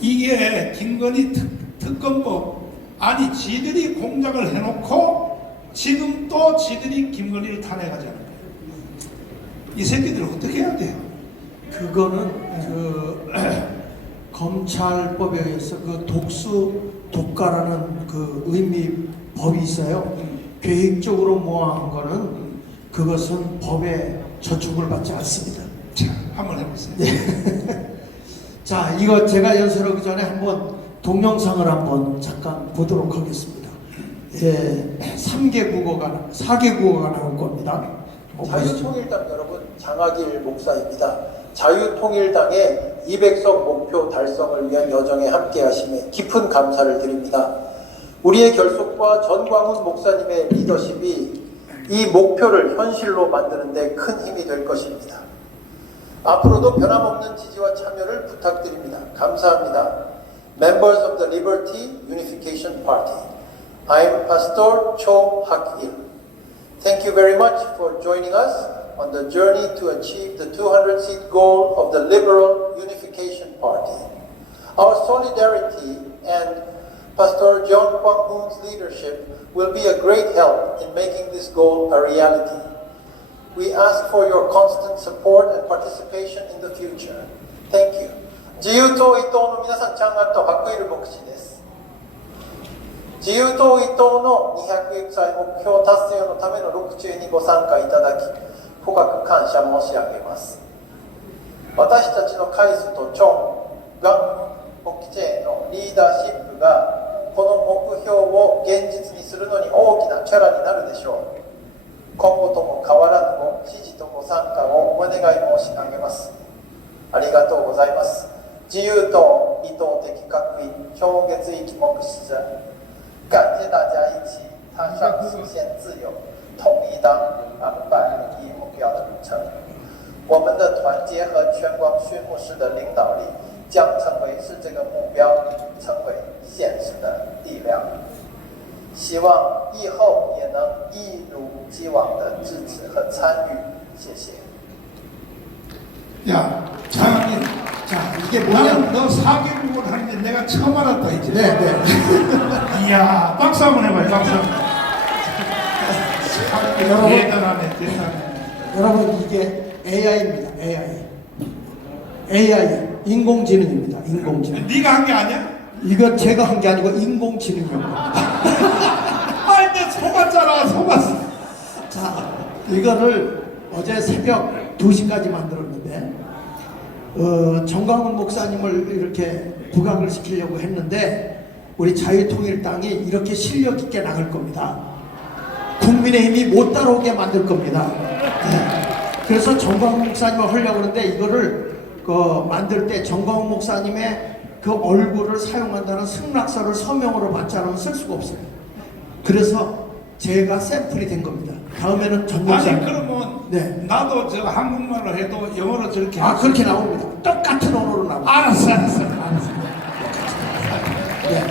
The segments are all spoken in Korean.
이게 김건희 특검법, 아니 지들이 공작을 해놓고 지금 또 지들이 김건희를 탄핵하자는 거예요. 이 새끼들을 어떻게 해야 돼요? 그거는 검찰법에 의해서 그 독가라는 그 의미 법이 있어요. 계획적으로 모아한 거는 그것은 법에 저촉을 받지 않습니다. 자, 한번 해보세요. 네. 자, 이거 제가 연설하기 전에 한번 동영상을 한번 잠깐 보도록 하겠습니다. 예, 4개 국어가 나올 겁니다. 자유통일당 여러분, 장하길 목사입니다. 자유통일당의 200석 목표 달성을 위한 여정에 함께 하심에 깊은 감사를 드립니다. 우리의 결속과 전광훈 목사님의 리더십이 이 목표를 현실로 만드는 데 큰 힘이 될 것입니다. 앞으로도 변함없는 지지와 참여를 부탁드립니다. 감사합니다. Members of the Liberty Unification Party. I'm Pastor Cho Hak-il. Thank you very much for joining us on the journey to achieve the 200-seat goal of the Liberal Unification Party. Our solidarity and Pastor John Kwang-hoon's leadership will be a great help in making this goal a reality. We ask for your constant support and participation in the future. Thank you. 自由党伊党の皆さん、ちゃんがと白衣牧師です。自由党伊党の200歳目標達成のための6中にご参加いただき、深く感謝申し上げます。私たちのカイズとチョンが牧師のリーダーシップがこの目標を現実にするのに大きな力になるでしょう。今後とも変わらぬご支持とご参加をお願い申し上げます。ありがとうございます。自由党伊党的各位超越域牧师者，感谢大家一起踏上实现自由、统一当安排以目标的路程。我们的团结和全光绪牧师的领导力，将成为是这个目标成为现实的力量。希望以后也能一如既往的支持和参与，谢谢。 야, 장학님, 자, 이게 나는 뭐냐? 너 4개국을 하는데 내가 처음 알았다 이제. 네. 이야, 박수 한번 해봐요, 박수. 여러분. 대단하네. 여러분, 이게 AI입니다. AI, 인공지능입니다. 인공지능. 네가 한 게 아니야? 이거 제가 한 게 아니고 인공지능입니다. 아, 이제 속았잖아, 속았어. 자, 이거를 어제 새벽 2시까지 만들었는데 정광훈 목사님을 이렇게 부각을 시키려고 했는데 우리 자유통일당이 이렇게 실력 있게 나갈 겁니다. 국민의힘이 못 따라오게 만들 겁니다. 네. 그래서 정광훈 목사님을 하려고 하는데 이거를 만들 때 정광훈 목사님의 그 얼굴을 사용한다는 승낙서를 서명으로 받지 않으면 쓸 수가 없어요. 그래서 제가 샘플이 된 겁니다. 다음에는 전 목사님. 아니 그러면 네. 나도 저 한국말로 해도 영어로 저렇게 그렇게 나옵니다. 똑같은 언어로 나옵니다. 알았어. 네.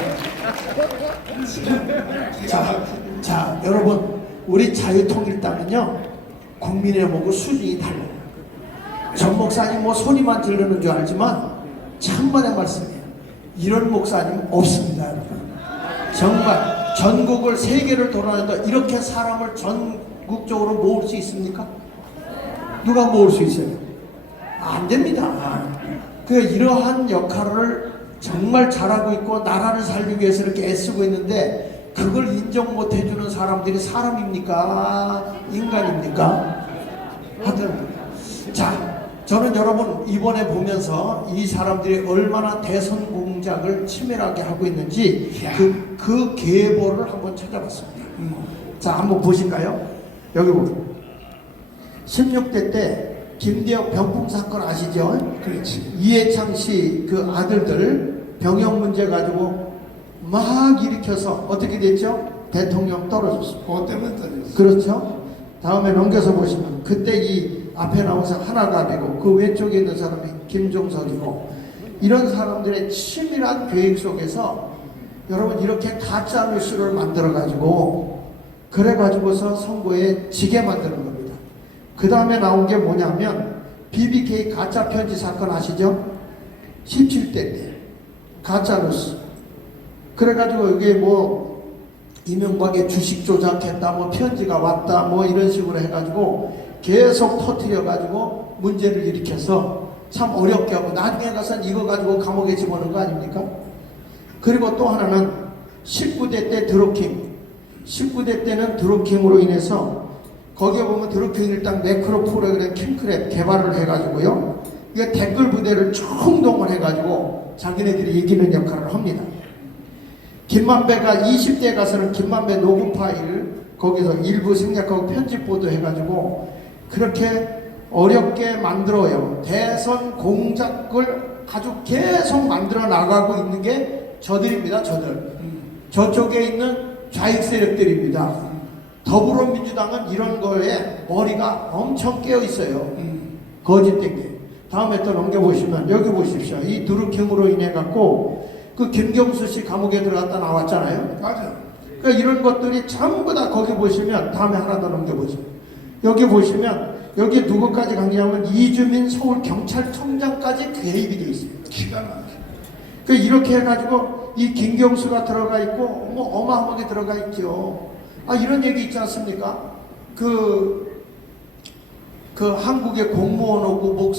자, 여러분, 우리 자유통일당은요, 국민의힘하고 수준이 달라요. 전 목사님 뭐 소리만 들르는 줄 알지만, 참만의 말씀이에요. 이런 목사님 없습니다, 여러분. 정말 전국을 세계를 돌아다니다 이렇게 사람을 전국적으로 모을 수 있습니까? 누가 모을 수 있어요? 안 됩니다. 이러한 역할을 정말 잘하고 있고 나라를 살리기 위해서 이렇게 애쓰고 있는데 그걸 인정 못 해주는 사람들이 사람입니까? 인간입니까? 하여튼 자, 저는 여러분 이번에 보면서 이 사람들이 얼마나 대선 공작을 치밀하게 하고 있는지 그 계보를 한번 찾아봤습니다. 자, 한번 보실까요? 여기 보세요. 16대 때 김대엽 병풍 사건 아시죠? 그렇지. 이해창 씨 그 아들들 병역 문제 가지고 막 일으켜서 어떻게 됐죠? 대통령 떨어졌습니다. 그것 때문에 떨어졌어. 그렇죠? 다음에 넘겨서 보시면 그때 이 앞에 나온 사람 하나가 되고 그 왼쪽에 있는 사람이 김종석이고 이런 사람들의 치밀한 계획 속에서 여러분 이렇게 가짜 뉴스를 만들어 가지고 그래 가지고서 선거에 지게 만드는 겁니다. 그 다음에 나온 게 뭐냐면 BBK 가짜 편지 사건 아시죠? 17대 때 가짜뉴스. 그래가지고 이게 뭐 이명박의 주식 조작했다, 뭐 편지가 왔다, 뭐 이런 식으로 해가지고 계속 터뜨려가지고 문제를 일으켜서 참 어렵게 하고 나중에 가서 이거 가지고 감옥에 집어넣은 거 아닙니까? 그리고 또 하나는 19대 때 드루킹. 19대 때는 드루킹으로 인해서 거기에 보면 드루킹 일단 매크로 프로그램 킹크랩 개발을 해가지고요. 이게 댓글 부대를 총동원 해가지고 자기네들이 이기는 역할을 합니다. 김만배가 20대에 가서는 김만배 녹음 파일 거기서 일부 생략하고 편집 보도해가지고 그렇게 어렵게 만들어요. 대선 공작을 아주 계속 만들어 나가고 있는 게 저들입니다. 저들. 저쪽에 있는 좌익 세력들입니다. 더불어민주당은 이런 거에 머리가 엄청 깨어 있어요. 거짓된 게. 다음에 또 넘겨보시면 여기 보십시오. 이 드루킹으로 인해 갖고 그 김경수 씨 감옥에 들어갔다 나왔잖아요. 맞아. 그러니까 이런 것들이 전부 다 거기 보시면 다음에 하나 더 넘겨보세요. 여기 보시면 여기 누구까지 강조하면 이주민 서울경찰청장까지 개입이 되어 있습니다. 기가 막혀. 그러니까 이렇게 해가지고 이 김경수가 들어가 있고 뭐 어마어마하게 들어가 있죠. 아 이런 얘기 있지 않습니까? 그 한국의 공무원하고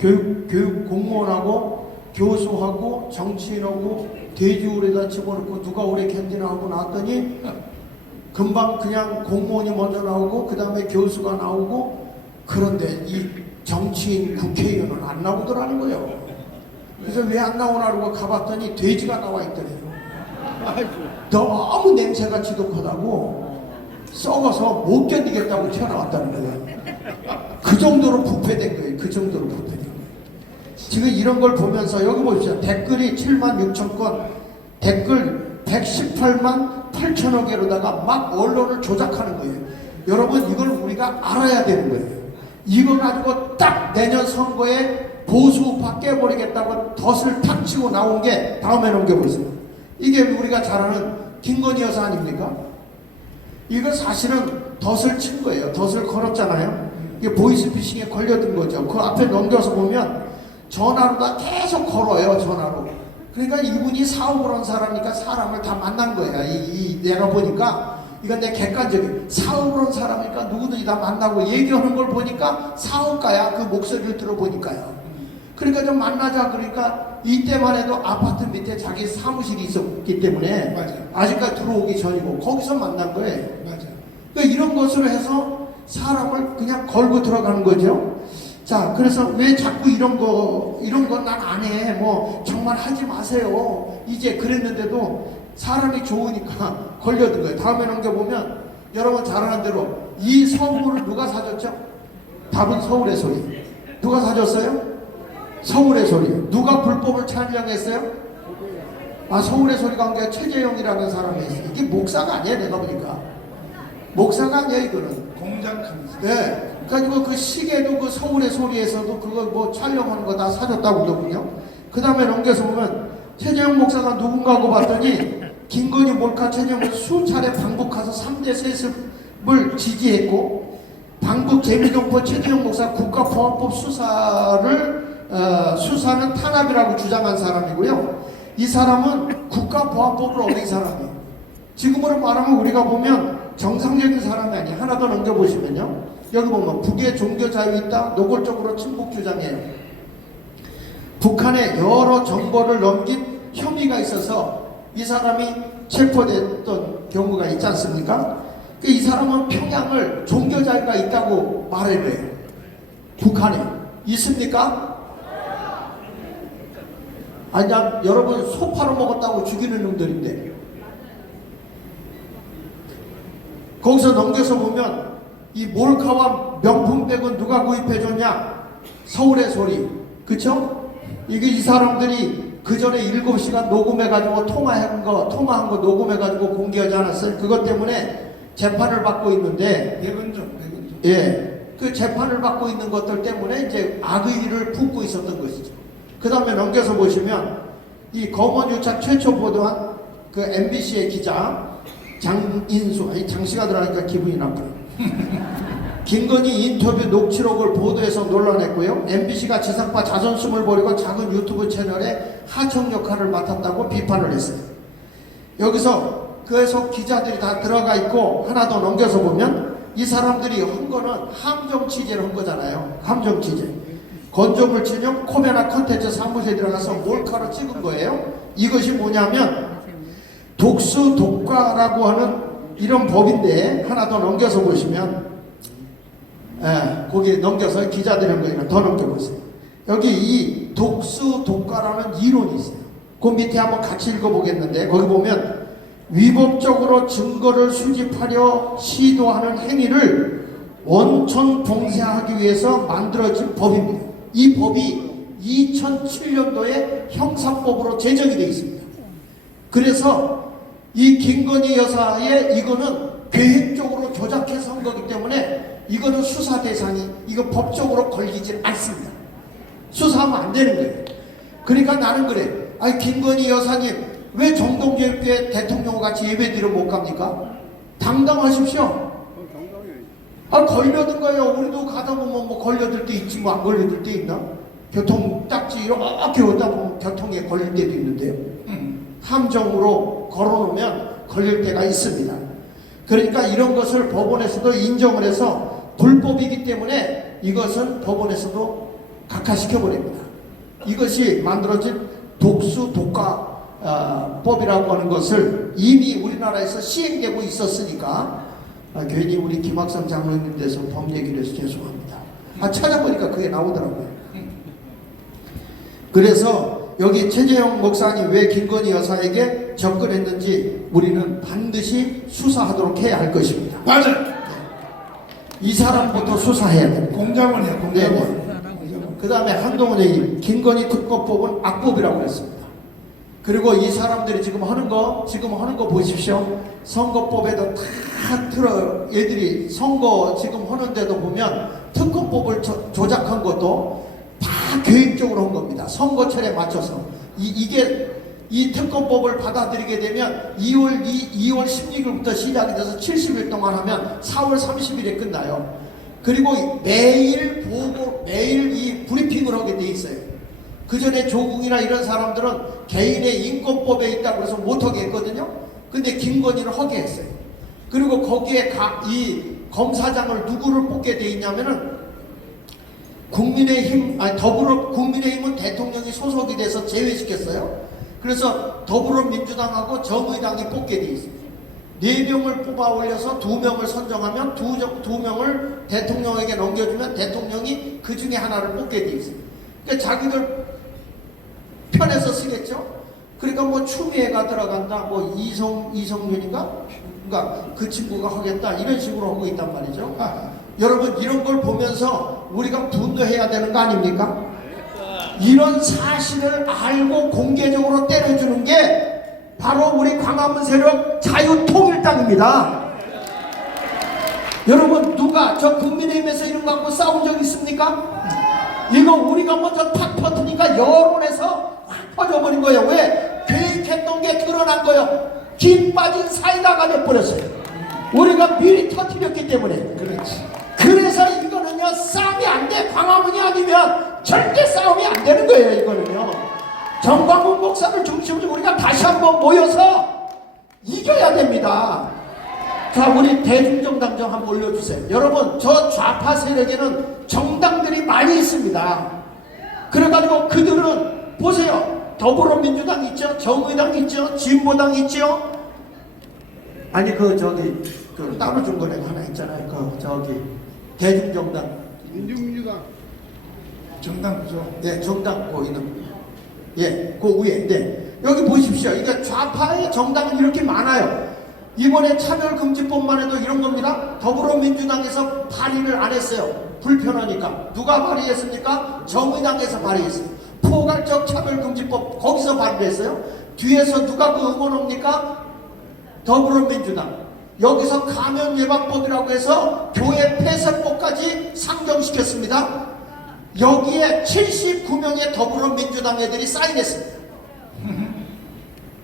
교육 공무원하고 교수하고 정치인하고 돼지우리에다 집어넣고 누가 오래 견디나 하고 나왔더니 금방 그냥 공무원이 먼저 나오고 그 다음에 교수가 나오고 그런데 이 정치인 국회의원은 안 나오더라는 거예요. 그래서 왜 안 나오나라고 가봤더니 돼지가 나와 있더래요. 너무 냄새가 지독하다고 썩어서 못 견디겠다고 튀어나왔다는 거예요. 그 정도로 부패된 거예요. 그 정도로 부패된 거예요. 지금 이런 걸 보면서 여기 보십시오. 댓글이 7만 6천 건, 댓글 118만 8천여 개로다가 막 언론을 조작하는 거예요. 여러분 이걸 우리가 알아야 되는 거예요. 이거 가지고 딱 내년 선거에 보수우파 깨버리겠다고 덫을 탁 치고 나온 게 다음에 넘겨보세요. 이게 우리가 잘 아는 김건희 여사 아닙니까? 이거 사실은 덫을 친 거예요. 덫을 걸었잖아요. 이게 보이스피싱에 걸려든 거죠. 그 앞에 넘겨서 보면 전화로다 계속 걸어요. 전화로. 그러니까 이분이 사업을 한 사람이니까 사람을 다 만난 거야. 내가 보니까 이건 내 객관적인 사업을 한 사람이니까 누구든지 다 만나고 얘기하는 걸 보니까 사업가야. 그 목소리를 들어보니까요. 그러니까 좀 만나자. 그러니까 이때만 해도 아파트 밑에 자기 사무실이 있었기 때문에 맞아요. 아직까지 들어오기 전이고 거기서 만난 거예요. 맞아. 그러니까 이런 것으로 해서 사람을 그냥 걸고 들어가는 거죠. 자, 그래서 왜 자꾸 이런 건 난 안 해. 뭐 정말 하지 마세요. 이제 그랬는데도 사람이 좋으니까 걸려든 거예요. 다음에 넘겨보면 여러분 잘 아는 대로 이 서울을 누가 사줬죠? 답은 서울의 소리. 누가 사줬어요? 서울의 소리. 누가 불법을 찬양했어요? 아, 서울의 소리가 한 게 최재형이라는 사람이 있어요. 이게 목사가 아니에요. 내가 보니까 목사가 아니에요. 이거는 공작하면서. 네. 그러니까 그 시계도 그 서울의 소리에서도 그거 뭐 촬영하는 거 다 사줬다고 그러거든요. 그 다음에 넘겨서 보면 최재형 목사가 누군가 하고 봤더니 김건희 몰카 최재형은 수차례 방북 가서 3대 세습을 지지했고 방북 개미동포 최재형 목사 국가보안법 수사는 탄압이라고 주장한 사람이고요. 이 사람은 국가보안법을 어긴 사람이에요. 지금으로 말하면 우리가 보면 정상적인 사람이 아니에요. 하나 더 넘겨보시면요. 여기 보면 북의 종교 자유 있다. 노골적으로 친북 주장해요. 북한에 여러 정보를 넘긴 혐의가 있어서 이 사람이 체포됐던 경우가 있지 않습니까? 이 사람은 평양을 종교 자유가 있다고 말해요. 북한에 있습니까? 아니, 여러분 소 팔아먹었다고 죽이는 놈들인데 거기서 넘겨서 보면 이 몰카와 명품백은 누가 구입해줬냐? 서울의 소리. 그쵸? 이게 이 사람들이 그 전에 7시간 녹음해가지고 통화한 거 녹음해가지고 공개하지 않았어요? 그것 때문에 재판을 받고 있는데, 백은종. 예. 그 재판을 받고 있는 것들 때문에 이제 악의를 품고 있었던 것이죠. 그 다음에 넘겨서 보시면 이 검언유착 최초 보도한 그 MBC의 기자 장인수, 장씨가 들어가니까 기분이 나쁘네. 김건희 인터뷰 녹취록을 보도해서 논란했고요. MBC가 지상파 자존심을 버리고 작은 유튜브 채널에 하청 역할을 맡았다고 비판을 했어요. 여기서 계속 기자들이 다 들어가 있고 하나 더 넘겨서 보면 이 사람들이 한 거는 함정 취재를 한 거잖아요. 함정 취재. 건조물 진영 코메나 컨텐츠 사무실에 들어가서 몰카로 찍은 거예요. 이것이 뭐냐면 독수 독과라고 하는 이런 법인데 하나 더 넘겨서 보시면 거기 넘겨서 기자들이 한 거니까 더 넘겨보세요. 여기 이 독수 독과라는 이론이 있어요. 그 밑에 한번 같이 읽어보겠는데 거기 보면 위법적으로 증거를 수집하려 시도하는 행위를 원천 봉쇄하기 위해서 만들어진 법입니다. 이 법이 2007년도에 형사법으로 제정이 되어 있습니다. 그래서 이 김건희 여사의 이거는 계획적으로 조작해서 한 거기 때문에 이거는 수사 대상이 이거 법적으로 걸리질 않습니다. 수사하면 안 되는 거예요. 그러니까 나는 그래. 아니 김건희 여사님 왜 정동재교회 대통령과 같이 예배드리러 못 갑니까? 당당하십시오. 아 걸려든 거예요. 우리도 가다 보면 뭐 걸려들 때 있지 뭐 안 걸려들 때 있나? 교통 딱지 이렇게 오다 보면 교통에 걸릴 때도 있는데요. 함정으로 걸어놓으면 걸릴 때가 있습니다. 그러니까 이런 것을 법원에서도 인정을 해서 불법이기 때문에 이것은 법원에서도 각하시켜버립니다. 이것이 만들어진 독수 독과 법이라고 하는 것을 이미 우리나라에서 시행되고 있었으니까 괜히 우리 김학성 장로님 대해서 범얘기를 해서 죄송합니다. 찾아보니까 그게 나오더라고요. 그래서 여기 최재형 목사님 왜 김건희 여사에게 접근했는지 우리는 반드시 수사하도록 해야 할 것입니다. 맞아요. 이 사람부터 수사해야 됩니다. 공작원이에요. 공작원. 그 다음에 한동훈 의원 김건희 특검법은 악법이라고 했습니다. 그리고 이 사람들이 지금 하는 거 보십시오. 선거법에도 다 얘들이 선거 지금 하는데도 보면 특검법을 조작한 것도 다 계획적으로 한 겁니다. 선거철에 맞춰서. 이 특검법을 받아들이게 되면 2월 16일부터 시작이 돼서 70일 동안 하면 4월 30일에 끝나요. 그리고 매일 이 브리핑을 하게 돼 있어요. 그 전에 조국이나 이런 사람들은 개인의 인권법에 있다고 해서 못하게 했거든요. 근데 김건희는 하게 했어요. 그리고 거기에 이 검사장을 누구를 뽑게 돼 있냐면은 국민의힘은 대통령이 소속이 돼서 제외시켰어요. 그래서 더불어민주당하고 정의당이 뽑게 돼 있습니다. 4명을 뽑아 올려서 2명을 선정하면 2명을 대통령에게 넘겨주면 대통령이 그 중에 하나를 뽑게 돼 있습니다. 그러니까 자기들 편에서 쓰겠죠. 그러니까 뭐 추미애가 들어간다, 뭐 이성윤인가? 그러니까 그 친구가 하겠다 이런 식으로 하고 있단 말이죠. 여러분 이런 걸 보면서 우리가 분노해야 되는 거 아닙니까? 이런 사실을 알고 공개적으로 때려주는 게 바로 우리 광화문 세력 자유통일당입니다. 여러분 누가 저 국민의힘에서 이런 거 갖고 싸운 적 있습니까? 이거 우리가 먼저 팍 퍼뜨니까 여론에서 확 퍼져버린 거예요. 왜? 계획했던 게 드러난 거예요. 김 빠진 사이다가 돼버렸어요. 우리가 미리 터뜨렸기 때문에. 그렇지. 그래서 이거는요 싸움이 안 돼. 광화문이 아니면 절대 싸움이 안 되는 거예요. 이거는요 정광훈 목사를 중심으로 우리가 다시 한번 모여서 이겨야 됩니다. 자, 우리 대중정당 좀 한번 올려주세요. 여러분 저 좌파 세력에는 정당들이 많이 있습니다. 그래가지고 그들은 보세요. 더불어민주당 있죠, 정의당 있죠, 진보당 있죠. 아니 그 따로 준 거는 하나 있잖아요. 대중정당. 민주민주당. 정당 구조. 네, 정당 보이는. 예, 그 위에. 네. 여기 보십시오. 이게 좌파의 정당은 이렇게 많아요. 이번에 차별금지법만 해도 이런 겁니다. 더불어민주당에서 발의를 안 했어요. 불편하니까. 누가 발의했습니까? 정의당에서 발의했어요. 포괄적 차별금지법 거기서 발의를 했어요. 뒤에서 누가 그 응원합니까? 더불어민주당. 여기서 감염예방법이라고 해서 교회 폐쇄법까지 상정시켰습니다. 여기에 79명의 더불어민주당 애들이 사인했습니다.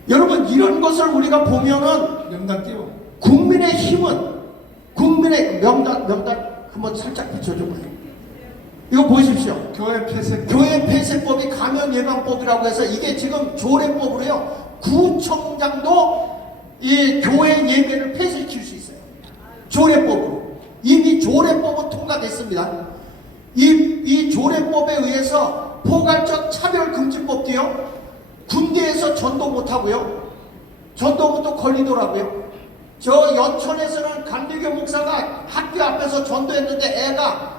여러분 이런 것을 우리가 보면은 명단 띄워. 국민의 힘은 국민의 명단 한번 살짝 비춰줘봐요. 이거 보십시오. 교회 폐쇄. 교회 폐쇄법이 감염 예방법이라고 해서 이게 지금 조례법으로요. 구청장도 이 교회 예배를 폐쇄시킬 수 있어요. 조례법으로. 이미 조례법은 통과됐습니다. 이 조례법에 의해서 포괄적 차별금지법도요. 군대에서 전도 못하고요. 전도부터 걸리더라고요. 저 연천에서는 감리교 목사가 학교 앞에서 전도했는데 애가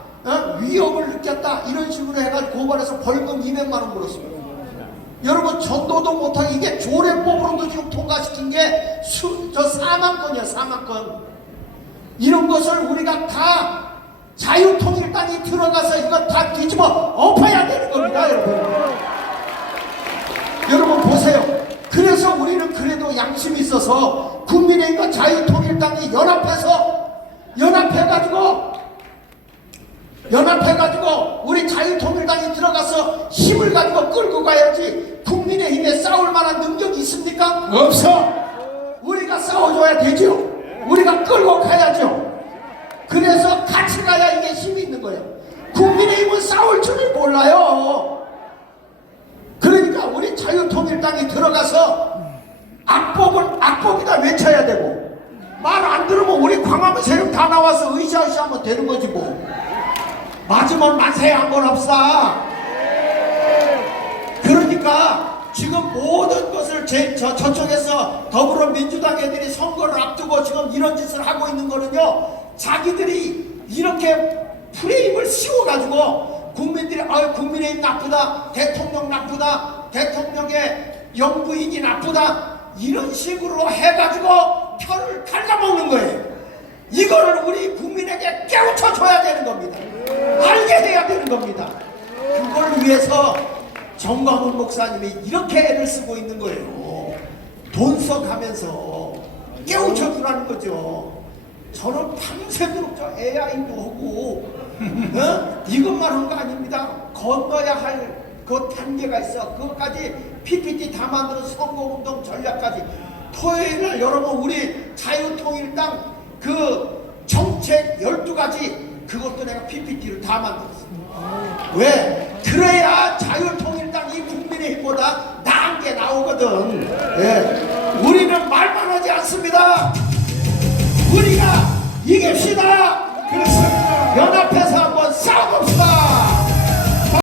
위협을 느꼈다 이런 식으로 해가지고 고발해서 벌금 200만 원 물었습니다. 여러분 전도도 못하고 이게 조례법으로도 지금 통과시킨 게 저 4만 건이야 4만 건. 이런 것을 우리가 다 자유통일당이 들어가서 이거 다 뒤집어 엎어야 되는 겁니다 여러분. 여러분 보세요. 그래서 우리는 그래도 양심이 있어서 국민의힘과 자유통일당이 연합해가지고 우리 자유통일당이 들어가서 힘을 가지고 끌고 가야지. 국민의힘에 싸울 만한 능력이 있습니까? 없어. 우리가 싸워줘야 되죠. 우리가 끌고 가야죠. 그래서 같이 가야 이게 힘이 있는 거예요. 국민의힘은 싸울 줄을 몰라요. 그러니까 우리 자유통일당이 들어가서 악법이다 외쳐야 되고, 말 안 들으면 우리 광화문 세력 다 나와서 으쌰으쌰 하면 되는 거지 뭐. 맞으면 만세 한번 합시다. 그러니까 지금 모든 것을 저쪽에서 더불어민주당 애들이 선거를 앞두고 지금 이런 짓을 하고 있는 거는요, 자기들이 이렇게 프레임을 씌워가지고 국민들이 국민의힘 나쁘다, 대통령 나쁘다, 대통령의 영부인이 나쁘다 이런 식으로 해가지고 표를 갉아먹는 거예요. 이거를 우리 국민에게 깨우쳐 줘야 되는 겁니다. 알게 해야 되는 겁니다. 그걸 위해서 정광훈 목사님이 이렇게 애를 쓰고 있는 거예요. 돈 써가면서 깨우쳐 주라는 거죠. 저는 밤새도록 저 AI도 하고 이것만 한 거 아닙니다. 건너야 할 그 단계가 있어. 그것까지 PPT 다 만들어서 선거운동 전략까지. 토요일날 여러분 우리 자유통일당 그 정책 12가지 그것도 내가 PPT로 다 만들었어. 왜? 그래야 자유통일당이 국민의힘보다 나은 게 나오거든. 예. 우리는 말만 하지 않습니다. 우리가 이깁시다. 그렇습니다. 연합해서 한번 싸워봅시다.